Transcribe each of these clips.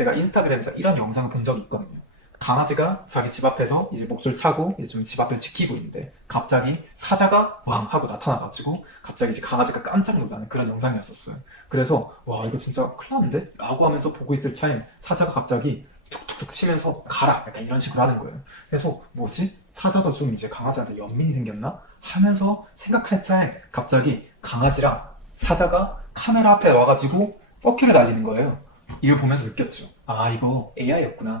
제가 인스타그램에서 이런 영상을 본 적이 있거든요. 강아지가 자기 집 앞에서 이제 목줄 차고 이제 좀 집 앞을 지키고 있는데 갑자기 사자가 왕 하고 나타나가지고 갑자기 이제 강아지가 깜짝 놀라는 그런 영상이었었어요. 그래서 와 이거 진짜 큰일 났는데? 라고 하면서 보고 있을 차에 사자가 갑자기 툭툭툭 치면서 가라 약간 이런 식으로 하는 거예요. 그래서 뭐지? 사자도 좀 이제 강아지한테 연민이 생겼나? 하면서 생각할 차에 갑자기 강아지랑 사자가 카메라 앞에 와가지고 퍼큐를 날리는 거예요. 이걸 보면서 느꼈죠. 아 이거 AI였구나.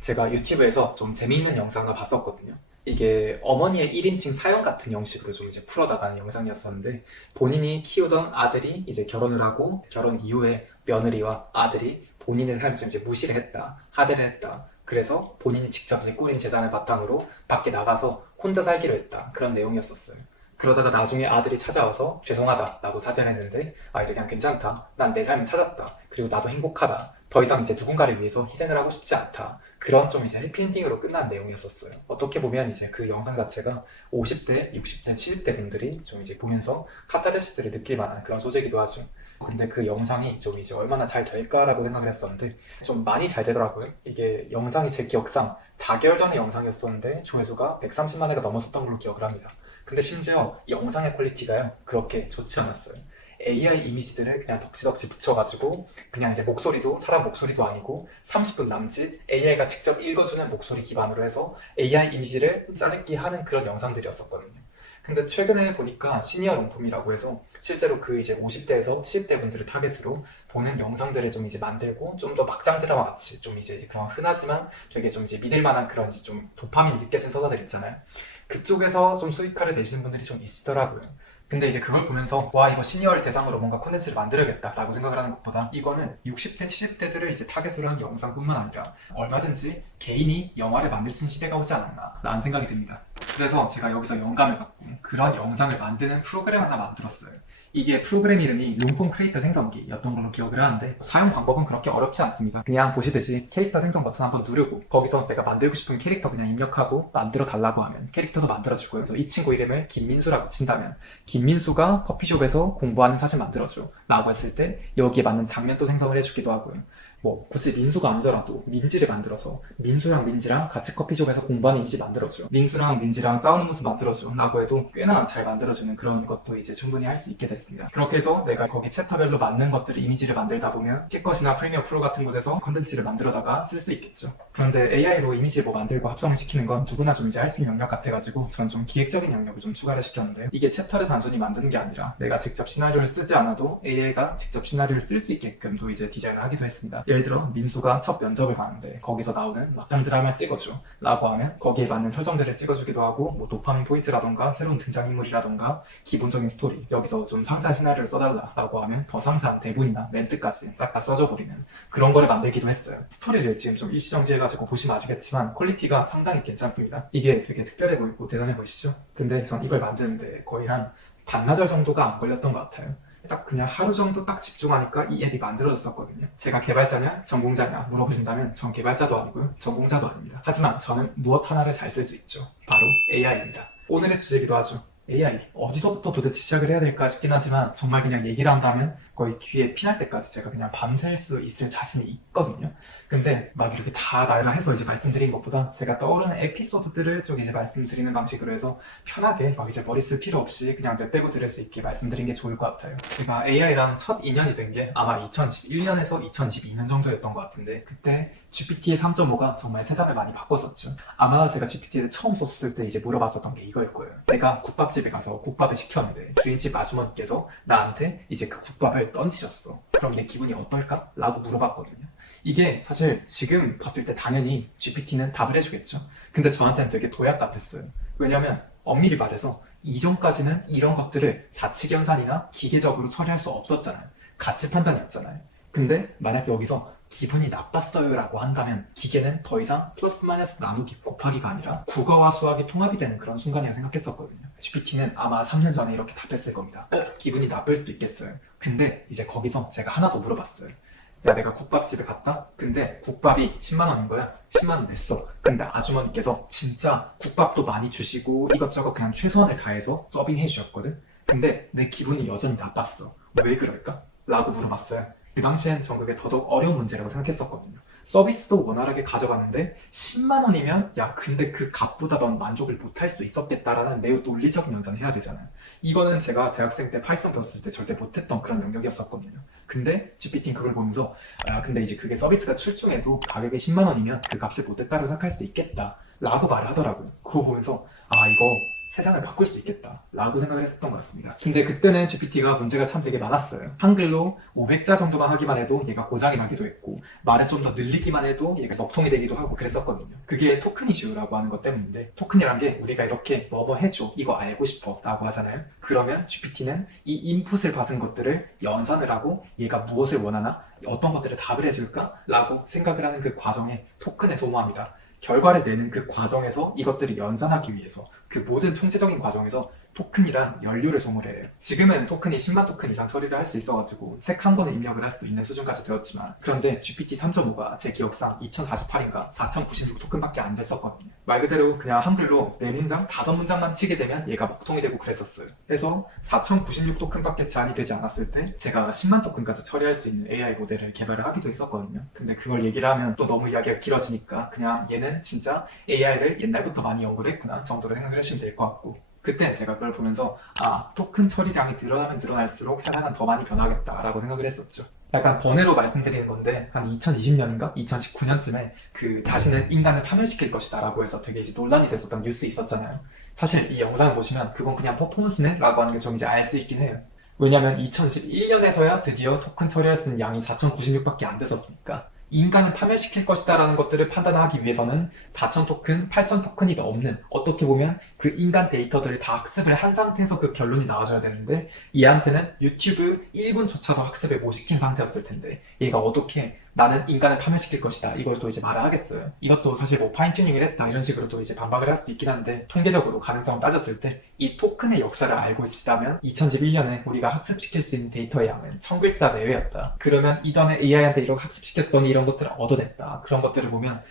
제가 유튜브에서 좀 재미있는 영상을 봤었거든요. 이게 어머니의 1인칭 사연 같은 형식으로 좀 이제 풀어나가는 영상이었었는데 본인이 키우던 아들이 이제 결혼을 하고 결혼 이후에 며느리와 아들이 본인의 삶을 좀 이제 무시를 했다, 하대를 했다. 그래서 본인이 직접 이제 꾸린 재산을 바탕으로 밖에 나가서 혼자 살기로 했다. 그런 내용이었었어요. 그러다가 나중에 아들이 찾아와서 죄송하다라고 사죄를 했는데 아 이제 그냥 괜찮다. 난 내 삶을 찾았다. 그리고 나도 행복하다. 더 이상 이제 누군가를 위해서 희생을 하고 싶지 않다. 그런 좀 이제 해피엔딩으로 끝난 내용이었었어요. 어떻게 보면 이제 그 영상 자체가 50대, 60대, 70대 분들이 좀 이제 보면서 카타르시스를 느낄 만한 그런 소재이기도 하죠. 근데 그 영상이 좀 이제 얼마나 잘 될까라고 생각을 했었는데 좀 많이 잘 되더라고요. 이게 영상이 제 기억상 4개월 전의 영상이었었는데 조회수가 130만 회가 넘었었던 걸로 기억을 합니다. 근데 심지어 영상의 퀄리티가요 그렇게 좋지 않았어요. AI 이미지들을 그냥 덕지덕지 붙여가지고 그냥 이제 목소리도 사람 목소리도 아니고 30분 남짓 AI가 직접 읽어주는 목소리 기반으로 해서 AI 이미지를 짜집기 하는 그런 영상들이었었거든요. 근데 최근에 보니까 시니어 용품이라고 해서 실제로 그 이제 50대에서 70대 분들을 타겟으로 보는 영상들을 좀 이제 만들고 좀 더 막장 드라마 같이 좀 이제 그런 흔하지만 되게 좀 이제 믿을 만한 그런 이제 좀 도파민이 느껴진 서사들 있잖아요. 그쪽에서 좀 수익화를 내시는 분들이 좀 있으더라고요. 근데 이제 그걸 보면서 와 이거 시니어를 대상으로 뭔가 콘텐츠를 만들어야겠다 라고 생각을 하는 것보다 이거는 60대 70대들을 이제 타겟으로 한 영상뿐만 아니라 얼마든지 개인이 영화를 만들 수 있는 시대가 오지 않았나 라는 생각이 듭니다. 그래서 제가 여기서 영감을 받고 그런 영상을 만드는 프로그램 하나 만들었어요. 이게 프로그램 이름이 롱폼 크리에이터 생성기였던 걸로 기억을 하는데 사용 방법은 그렇게 어렵지 않습니다. 그냥 보시듯이 캐릭터 생성 버튼 한번 누르고 거기서 내가 만들고 싶은 캐릭터 그냥 입력하고 만들어 달라고 하면 캐릭터도 만들어주고요. 그래서 이 친구 이름을 김민수라고 친다면 김민수가 커피숍에서 공부하는 사진 만들어줘 라고 했을 때 여기에 맞는 장면도 생성을 해주기도 하고요. 뭐 굳이 민수가 아니더라도 민지를 만들어서 민수랑 민지랑 같이 커피숍에서 공부하는 이미지 만들어줘, 민수랑 민지랑 싸우는 모습 만들어줘 라고 해도 꽤나 잘 만들어주는 그런 것도 이제 충분히 할 수 있게 됐습니다. 그렇게 해서 내가 거기 챕터별로 맞는 것들 이미지를 만들다 보면 캡컷이나 프리미어 프로 같은 곳에서 컨텐츠를 만들어다가 쓸 수 있겠죠. 그런데 AI로 이미지를 뭐 만들고 합성을 시키는 건 누구나 좀 이제 할 수 있는 영역 같아가지고 전 좀 기획적인 영역을 좀 추가를 시켰는데요. 이게 챕터를 단순히 만드는 게 아니라 내가 직접 시나리오를 쓰지 않아도 AI가 직접 시나리오를 쓸 수 있게끔도 이제 디자인을 하기도 했습니다. 예를 들어 민수가 첫 면접을 가는데 거기서 나오는 막장 드라마를 찍어줘 라고 하면 거기에 맞는 설정들을 찍어주기도 하고 뭐 도파민 포인트라던가 새로운 등장인물이라던가 기본적인 스토리 여기서 좀 상세한 시나리오를 써달라 라고 하면 더 상세한 대본이나 멘트까지 싹 다 써줘버리는 그런 거를 만들기도 했어요. 스토리를 지금 좀 일시정지해가지고 보시면 아시겠지만 퀄리티가 상당히 괜찮습니다. 이게 되게 특별해 보이고 대단해 보이시죠? 근데 전 이걸 만드는데 거의 한 반나절 정도가 안 걸렸던 것 같아요. 딱 그냥 하루 정도 딱 집중하니까 이 앱이 만들어졌었거든요. 제가 개발자냐 전공자냐 물어보신다면 전 개발자도 아니고요 전공자도 아닙니다. 하지만 저는 무엇 하나를 잘 쓸 수 있죠. 바로 AI입니다. 오늘의 주제이기도 하죠. AI 어디서부터 도대체 시작을 해야 될까 싶긴 하지만 정말 그냥 얘기를 한다면 거의 귀에 피날 때까지 제가 그냥 밤샐 수 있을 자신이 있거든요. 근데 막 이렇게 다 나열을 해서 이제 말씀드린 것보다 제가 떠오르는 에피소드들을 좀 이제 말씀드리는 방식으로 해서 편하게 막 이제 머리 쓸 필요 없이 그냥 몇 빼고 들을 수 있게 말씀드린 게 좋을 것 같아요. 제가 AI랑 첫 인연이 된 게 아마 2011년에서 2012년 정도였던 것 같은데 그때 GPT의 3.5가 정말 세상을 많이 바꿨었죠. 아마 제가 GPT를 처음 썼을 때 이제 물어봤었던 게 이거일 거예요. 내가 국밥집에 가서 국밥을 시켰는데 주인집 아주머니께서 나한테 이제 그 국밥을 던지셨어. 그럼 내 기분이 어떨까? 라고 물어봤거든요. 이게 사실 지금 봤을 때 당연히 GPT는 답을 해주겠죠. 근데 저한테는 되게 도약 같았어요. 왜냐면 엄밀히 말해서 이전까지는 이런 것들을 사칙연산이나 기계적으로 처리할 수 없었잖아요. 가치 판단이었잖아요. 근데 만약 여기서 기분이 나빴어요 라고 한다면 기계는 더 이상 플러스 마이너스 나누기 곱하기가 아니라 국어와 수학이 통합이 되는 그런 순간이라 생각했었거든요. GPT는 아마 3년 전에 이렇게 답했을 겁니다. 기분이 나쁠 수도 있겠어요. 근데 이제 거기서 제가 하나 더 물어봤어요. 야 내가 국밥집에 갔다? 근데 국밥이 10만 원인 거야. 10만 원 냈어. 근데 아주머니께서 진짜 국밥도 많이 주시고 이것저것 그냥 최선을 다해서 서빙해 주셨거든. 근데 내 기분이 여전히 나빴어. 왜 그럴까? 라고 물어봤어요. 그 당시엔 전 그게 더더욱 어려운 문제라고 생각했었거든요. 서비스도 원활하게 가져가는데 10만 원이면 야 근데 그 값보다 넌 만족을 못할 수도 있었겠다라는 매우 논리적인 연산을 해야 되잖아요. 이거는 제가 대학생 때 파이썬 배웠을 때 절대 못했던 그런 영역이었었거든요. 근데 GPT는 그걸 보면서 근데 이제 그게 서비스가 출중해도 가격이 10만 원이면 그 값을 못했다고 생각할 수도 있겠다 라고 말을 하더라고요. 그거 보면서 이거 세상을 바꿀 수도 있겠다 라고 생각을 했었던 것 같습니다. 근데 그때는 GPT가 문제가 참 되게 많았어요. 한글로 500자 정도만 하기만 해도 얘가 고장이 나기도 했고 말을 좀 더 늘리기만 해도 얘가 넉통이 되기도 하고 그랬었거든요. 그게 토큰 이슈라고 하는 것 때문인데, 토큰이란 게 우리가 이렇게 뭐뭐 해줘 이거 알고 싶어 라고 하잖아요. 그러면 GPT는 이 인풋을 받은 것들을 연산을 하고 얘가 무엇을 원하나 어떤 것들을 답을 해줄까 라고 생각을 하는 그 과정에 토큰을 소모합니다. 결과를 내는 그 과정에서 이것들을 연산하기 위해서 그 모든 총체적인 과정에서 토큰이란 연료를 소모를 해요. 지금은 토큰이 10만 토큰 이상 처리를 할 수 있어가지고 책 한 권을 입력을 할 수도 있는 수준까지 되었지만, 그런데 GPT 3.5가 제 기억상 2048인가 4096 토큰밖에 안 됐었거든요. 말 그대로 그냥 한글로 4문장, 5문장만 치게 되면 얘가 먹통이 되고 그랬었어요. 그래서 4096 토큰밖에 제한이 되지 않았을 때 제가 10만 토큰까지 처리할 수 있는 AI 모델을 개발을 하기도 했었거든요. 근데 그걸 얘기를 하면 또 너무 이야기가 길어지니까 그냥 얘는 진짜 AI를 옛날부터 많이 연구를 했구나 정도로 생각을 하시면 될 것 같고, 그때 제가 그걸 보면서 토큰 처리량이 늘어나면 늘어날수록 세상은 더 많이 변하겠다라고 생각을 했었죠. 약간 번외로 말씀드리는 건데, 한 2020년인가 2019년쯤에 그 자신은 인간을 파멸시킬 것이다 라고 해서 되게 이제 논란이 됐었던 뉴스 있었잖아요. 사실 이 영상을 보시면 그건 그냥 퍼포먼스네? 라고 하는 게 좀 이제 알 수 있긴 해요. 왜냐면 2011년에서야 드디어 토큰 처리할 수 있는 양이 4096밖에 안 됐었으니까. 인간을 파멸시킬 것이다 라는 것들을 판단하기 위해서는 4000 토큰, 8000 토큰이 넘는, 어떻게 보면 그 인간 데이터들을 다 학습을 한 상태에서 그 결론이 나와줘야 되는데, 얘한테는 유튜브 1분조차도 학습을 못 시킨 상태였을 텐데 얘가 어떻게 나는 인간을 파멸시킬 것이다 이걸 또 이제 말을 하겠어요. 이것도 사실 뭐 파인튜닝을 했다 이런 식으로 또 이제 반박을 할 수도 있긴 한데, 통계적으로 가능성을 따졌을 때 이 토큰의 역사를 알고 있으시다면 2011년에 우리가 학습시킬 수 있는 데이터의 양은 1000글자 내외였다. 그러면 이전에 AI한테 이렇게 학습시켰더니 이런 것들을 얻어냈다. 그런 것들을 보면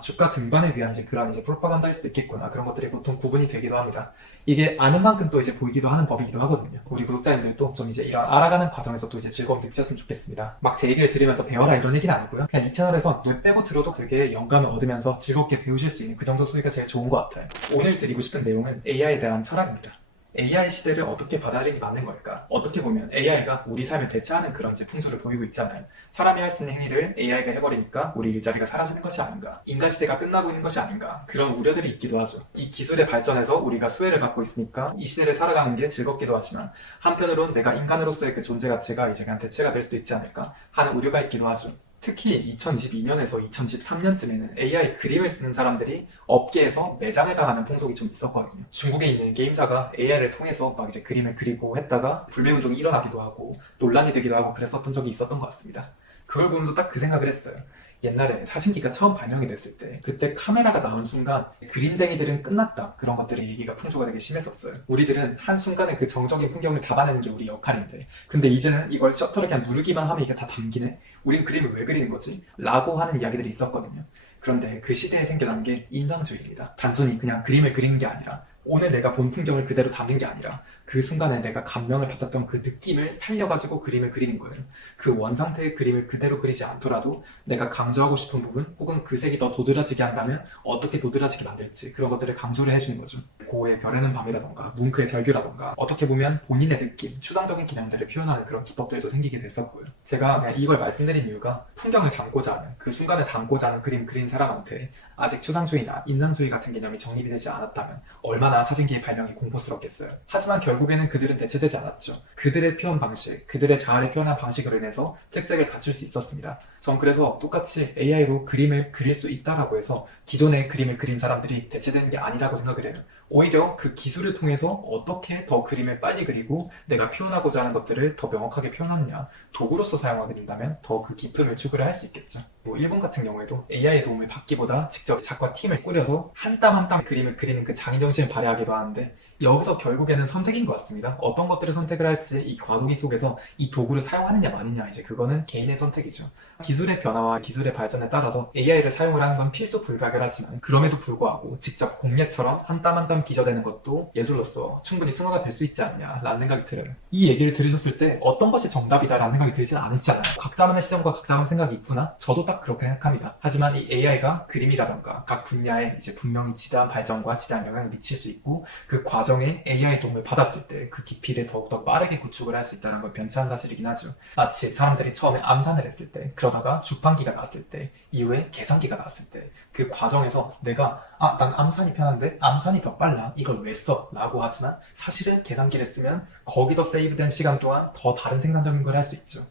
주가 등반을 위한 이제 그런 이제 프로파간다일 수도 있겠구나. 그런 것들이 보통 구분이 되기도 합니다. 이게 아는 만큼 또 이제 보이기도 하는 법이기도 하거든요. 우리 구독자님들도 좀 이제 이런 알아가는 과정에서 또 이제 즐거움 느끼셨으면 좋겠습니다. 막 제 얘기를 들으면서 배워라 이런 얘기는 아니고요. 그냥 이 채널에서 뇌 빼고 들어도 되게 영감을 얻으면서 즐겁게 배우실 수 있는 그 정도 소리가 제일 좋은 것 같아요. 오늘 드리고 싶은 내용은 AI에 대한 철학입니다. AI 시대를 어떻게 받아들이는 게 맞는 걸까? 어떻게 보면 AI가 우리 삶을 대체하는 그런 이제 풍조를 보이고 있잖아요. 사람이 할 수 있는 행위를 AI가 해버리니까 우리 일자리가 사라지는 것이 아닌가? 인간 시대가 끝나고 있는 것이 아닌가? 그런 우려들이 있기도 하죠. 이 기술의 발전에서 우리가 수혜를 받고 있으니까 이 시대를 살아가는 게 즐겁기도 하지만, 한편으로는 내가 인간으로서의 그 존재 가치가 이제 그냥 대체가 될 수도 있지 않을까 하는 우려가 있기도 하죠. 특히 2012년에서 2013년쯤에는 AI 그림을 쓰는 사람들이 업계에서 매장을 당하는 풍속이 좀 있었거든요. 중국에 있는 게임사가 AI를 통해서 막 이제 그림을 그리고 했다가 불매운동이 일어나기도 하고 논란이 되기도 하고 그랬었던 적이 있었던 것 같습니다. 그걸 보면서 딱 그 생각을 했어요. 옛날에 사진기가 처음 발명이 됐을 때, 그때 카메라가 나온 순간 그림쟁이들은 끝났다 그런 것들의 얘기가 풍조가 되게 심했었어요. 우리들은 한순간에 그 정적인 풍경을 담아내는 게 우리 역할인데, 근데 이제는 이걸 셔터를 그냥 누르기만 하면 이게 다 담기네? 우린 그림을 왜 그리는 거지? 라고 하는 이야기들이 있었거든요. 그런데 그 시대에 생겨난 게 인상주의입니다. 단순히 그냥 그림을 그리는 게 아니라, 오늘 내가 본 풍경을 그대로 담는 게 아니라 그 순간에 내가 감명을 받았던 그 느낌을 살려가지고 그림을 그리는 거예요. 그 원상태의 그림을 그대로 그리지 않더라도 내가 강조하고 싶은 부분, 혹은 그 색이 더 도드라지게 한다면 어떻게 도드라지게 만들지, 그런 것들을 강조를 해주는 거죠. 고의 별에는 밤이라던가 뭉크의 절규라던가, 어떻게 보면 본인의 느낌, 추상적인 개념들을 표현하는 그런 기법들도 생기게 됐었고요. 제가 그냥 이걸 말씀드린 이유가, 풍경을 담고자 하는, 그 순간을 담고자 하는 그림 그린 사람한테 아직 추상주의나 인상주의 같은 개념이 정립이 되지 않았다면 얼마나 사진기의 발명이 공포스럽겠어요. 하지만 결국에는 그들은 대체되지 않았죠. 그들의 표현 방식, 그들의 자아를 표현한 방식으로 인해서 특색을 갖출 수 있었습니다. 전 그래서 똑같이 AI로 그림을 그릴 수 있다라고 해서 기존의 그림을 그린 사람들이 대체되는 게 아니라고 생각을 해요. 오히려 그 기술을 통해서 어떻게 더 그림을 빨리 그리고 내가 표현하고자 하는 것들을 더 명확하게 표현하느냐, 도구로서 사용하게 된다면 더 그 깊음을 추구를 할 수 있겠죠. 뭐 일본 같은 경우에도 AI 도움을 받기보다 직접 작가 팀을 꾸려서 한 땀 한 땀 그림을 그리는 그 장인 정신을 발휘하기도 하는데 여기서 결국에는 선택인 것 같습니다. 어떤 것들을 선택을 할지 이 과도기 속에서 이 도구를 사용하느냐 마느냐 이제 그거는 개인의 선택이죠. 기술의 변화와 기술의 발전에 따라서 AI를 사용을 하는 건 필수 불가결하지만 그럼에도 불구하고 직접 공예처럼 한 땀 한 땀 빚어내는 것도 예술로서 충분히 승화가 될 수 있지 않냐라는 생각이 들어요. 이 얘기를 들으셨을 때 어떤 것이 정답이다라는 생각이 들진 않으시잖아요. 각자만의 시점과 각자만의 생각이 있구나. 저도 딱 그렇게 생각합니다. 하지만 이 AI가 그림이라던가 각 분야에 이제 분명히 지대한 발전과 지대한 영향을 미칠 수 있고 그 과정에 AI 도움을 받았을 때 그 깊이를 더욱더 빠르게 구축을 할 수 있다는 걸 변치한 사실이긴 하죠. 마치 사람들이 처음에 암산을 했을 때 그러다가 주판기가 나왔을 때 이후에 계산기가 나왔을 때 그 과정에서 내가 난 암산이 편한데 암산이 더 빨라 이걸 왜 써? 라고 하지만 사실은 계산기를 쓰면 거기서 세이브된 시간 동안 더 다른 생산적인 걸 할 수 있죠.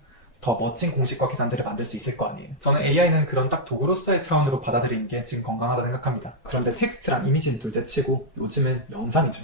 더 멋진 공식과 계산들을 만들 수 있을 거 아니에요. 저는 AI는 그런 딱 도구로서의 차원으로 받아들이는 게 지금 건강하다 생각합니다. 그런데 텍스트랑 이미지는 둘째치고 요즘은 영상이죠.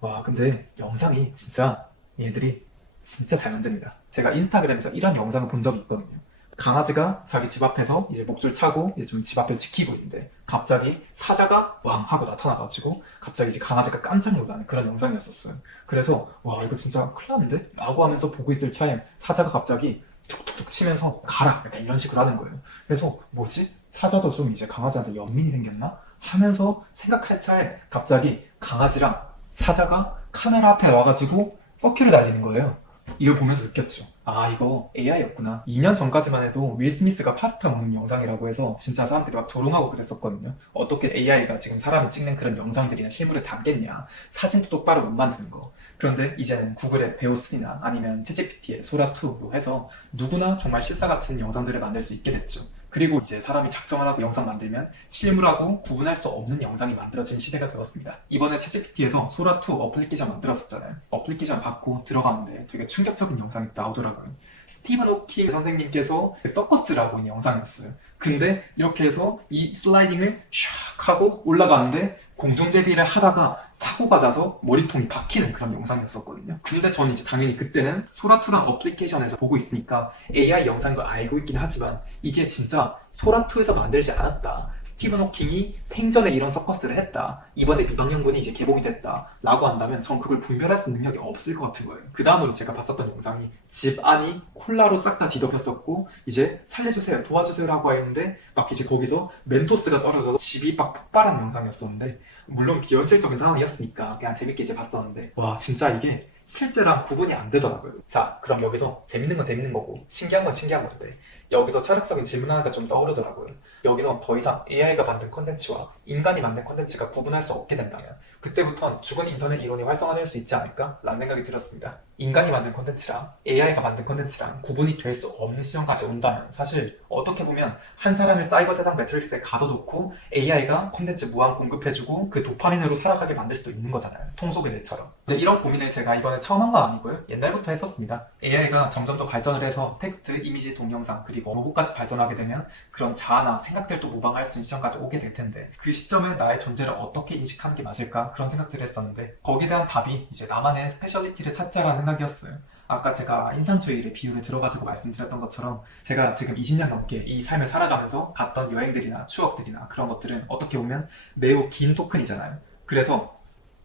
와 근데 영상이 진짜 얘들이 진짜 잘 만듭니다. 제가 인스타그램에서 이런 영상을 본 적이 있거든요. 강아지가 자기 집 앞에서 이제 목줄 차고 이제 좀 집 앞을 지키고 있는데 갑자기 사자가 왕 하고 나타나가지고 갑자기 이제 강아지가 깜짝 놀라는 그런 영상이었었어요. 그래서 와 이거 진짜 큰일 났는데? 라고 하면서 보고 있을 차에 사자가 갑자기 툭툭툭 치면서 가라 약간 이런 식으로 하는 거예요. 그래서 뭐지? 사자도 좀 이제 강아지한테 연민이 생겼나? 하면서 생각할 차에 갑자기 강아지랑 사자가 카메라 앞에 와가지고 퍼큐를 날리는 거예요. 이걸 보면서 느꼈죠. 아 이거 AI였구나. 2년 전까지만 해도 윌 스미스가 파스타 먹는 영상이라고 해서 진짜 사람들이 막 조롱하고 그랬었거든요. 어떻게 AI가 지금 사람이 찍는 그런 영상들이나 실물을 담겠냐. 사진도 똑바로 못 만드는 거. 그런데 이제는 구글의 베오3나 아니면 챗GPT의 소라2로 해서 누구나 정말 실사 같은 영상들을 만들 수 있게 됐죠. 그리고 이제 사람이 작성을 하고 영상 만들면 실물하고 구분할 수 없는 영상이 만들어진 시대가 되었습니다. 이번에 챗GPT에서 소라2 어플리케이션 만들었었잖아요. 어플리케이션 받고 들어가는데 되게 충격적인 영상이 나오더라고요. 스티븐 호킹 선생님께서 서커스를 하고 있는 영상이었어요. 근데 이렇게 해서 이 슬라이딩을 샥 하고 올라가는데 공중제비를 하다가 사고가 나서 머리통이 박히는 그런 영상이었었거든요. 근데 저는 이제 당연히 그때는 소라2랑 어플리케이션에서 보고 있으니까 AI 영상인 걸 알고 있긴 하지만 이게 진짜 소라2에서 만들지 않았다. 스티븐 호킹이 생전에 이런 서커스를 했다. 이번에 미방연군이 이제 개봉이 됐다. 라고 한다면 전 그걸 분별할 수 있는 능력이 없을 것 같은 거예요. 그 다음으로 제가 봤었던 영상이 집 안이 콜라로 싹 다 뒤덮였었고 이제 살려주세요 도와주세요 라고 했는데 막 이제 거기서 멘토스가 떨어져서 집이 막 폭발하는 영상이었었는데 물론 비현실적인 상황이었으니까 그냥 재밌게 이제 봤었는데 와 진짜 이게 실제랑 구분이 안 되더라고요. 자 그럼 여기서 재밌는 건 재밌는 거고 신기한 건 신기한 건데 여기서 철학적인 질문 하나가 좀 떠오르더라고요. 여기서 더 이상 AI가 만든 컨텐츠와 인간이 만든 컨텐츠가 구분할 수 없게 된다면 그때부터는 죽은 인터넷 이론이 활성화될 수 있지 않을까? 라는 생각이 들었습니다. 인간이 만든 컨텐츠랑 AI가 만든 컨텐츠랑 구분이 될 수 없는 시점까지 온다면 사실 어떻게 보면 한 사람을 사이버 세상 매트릭스에 가둬놓고 AI가 컨텐츠 무한 공급해주고 그 도파민으로 살아가게 만들 수도 있는 거잖아요. 통속의 뇌처럼. 근데 이런 고민을 제가 이번에 처음 한 건 아니고요. 옛날부터 했었습니다. AI가 점점 더 발전을 해서 텍스트, 이미지, 동영상 그리고 로봇까지 발전하게 되면 그런 자아나 생각들도 모방할 수 있는 시점까지 오게 될 텐데 그 시점에 나의 존재를 어떻게 인식하는 게 맞을까? 그런 생각들을 했었는데 거기에 대한 답이 이제 나만의 스페셜리티를 찾자라는 생각이었어요. 아까 제가 인산주의를 비율에 들어가지고 말씀드렸던 것처럼 제가 지금 20년 넘게 이 삶을 살아가면서 갔던 여행들이나 추억들이나 그런 것들은 어떻게 보면 매우 긴 토큰이잖아요. 그래서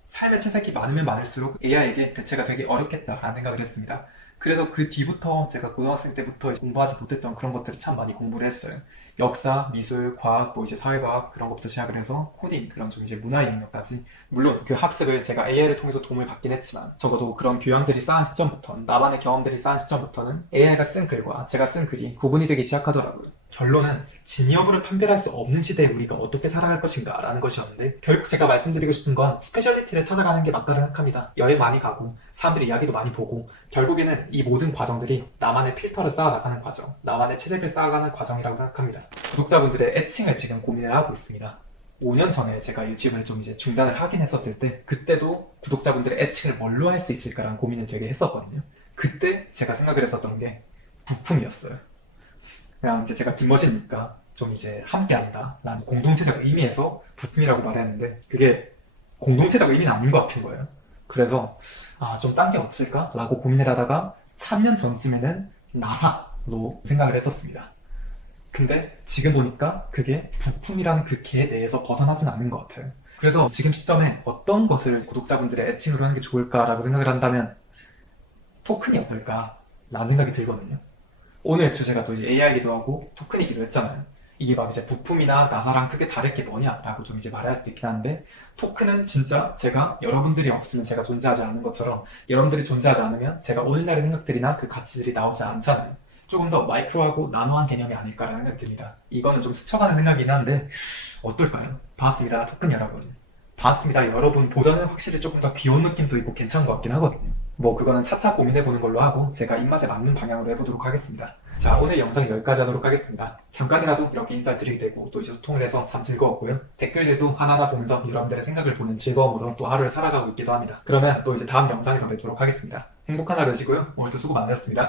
삶의 채색이 많으면 많을수록 AI에게 대체가 되게 어렵겠다라는 생각을 했습니다. 그래서 그 뒤부터 제가 고등학생 때부터 공부하지 못했던 그런 것들을 참 많이 공부를 했어요. 역사, 미술, 과학, 뭐 이제 사회과학 그런 것부터 시작을 해서 코딩 그런 좀 이제 문화의 영역까지 물론 그 학습을 제가 AI를 통해서 도움을 받긴 했지만 적어도 그런 교양들이 쌓인 시점부터 나만의 경험들이 쌓인 시점부터는 AI가 쓴 글과 제가 쓴 글이 구분이 되기 시작하더라고요. 결론은 진 여부를 판별할 수 없는 시대에 우리가 어떻게 살아갈 것인가 라는 것이었는데 결국 제가 말씀드리고 싶은 건 스페셜리티를 찾아가는 게 맞다고 생각합니다. 여행 많이 가고 사람들이 이야기도 많이 보고 결국에는 이 모든 과정들이 나만의 필터를 쌓아나가는 과정 나만의 체색을 쌓아가는 과정이라고 생각합니다. 구독자분들의 애칭을 지금 고민을 하고 있습니다. 5년 전에 제가 유튜브를 좀 이제 중단을 하긴 했었을 때 그때도 구독자분들의 애칭을 뭘로 할 수 있을까라는 고민을 되게 했었거든요. 그때 제가 생각을 했었던 게 부품이었어요. 그냥 이제 제가 뒷멋이니까 좀 이제 함께한다 라는 공동체적 의미에서 부품이라고 말했는데 그게 공동체적 의미는 아닌 것 같은 거예요. 그래서 좀 딴 게 없을까? 라고 고민을 하다가 3년 전쯤에는 나사로 생각을 했었습니다. 근데 지금 보니까 그게 부품이라는 그 개 내에서 벗어나진 않는 것 같아요. 그래서 지금 시점에 어떤 것을 구독자분들의 애칭으로 하는 게 좋을까라고 생각을 한다면 토큰이 어떨까? 라는 생각이 들거든요. 오늘 주제가 또 이제 AI이기도 하고 토큰이기도 했잖아요. 이게 막 이제 부품이나 나사랑 크게 다를 게 뭐냐라고 좀 이제 말할 수도 있긴 한데, 토큰은 진짜 제가 여러분들이 없으면 제가 존재하지 않는 것처럼 여러분들이 존재하지 않으면 제가 오늘날의 생각들이나 그 가치들이 나오지 않잖아요. 조금 더 마이크로하고 나노한 개념이 아닐까라는 생각이 듭니다. 이거는 좀 스쳐가는 생각이긴 한데 어떨까요? 봤습니다. 토큰 여러분. 봤습니다. 여러분보다는 확실히 조금 더 귀여운 느낌도 있고 괜찮은 것 같긴 하거든요. 뭐 그거는 차차 고민해보는 걸로 하고 제가 입맛에 맞는 방향으로 해보도록 하겠습니다. 자, 오늘 영상 여기까지 하도록 하겠습니다. 잠깐이라도 이렇게 인사를 드리게 되고 또 이제 소통을 해서 참 즐거웠고요. 댓글들도 하나하나 보면서 여러분들의 생각을 보는 즐거움으로 또 하루를 살아가고 있기도 합니다. 그러면 또 이제 다음 영상에서 뵙도록 하겠습니다. 행복한 하루 되시고요. 오늘도 수고 많으셨습니다.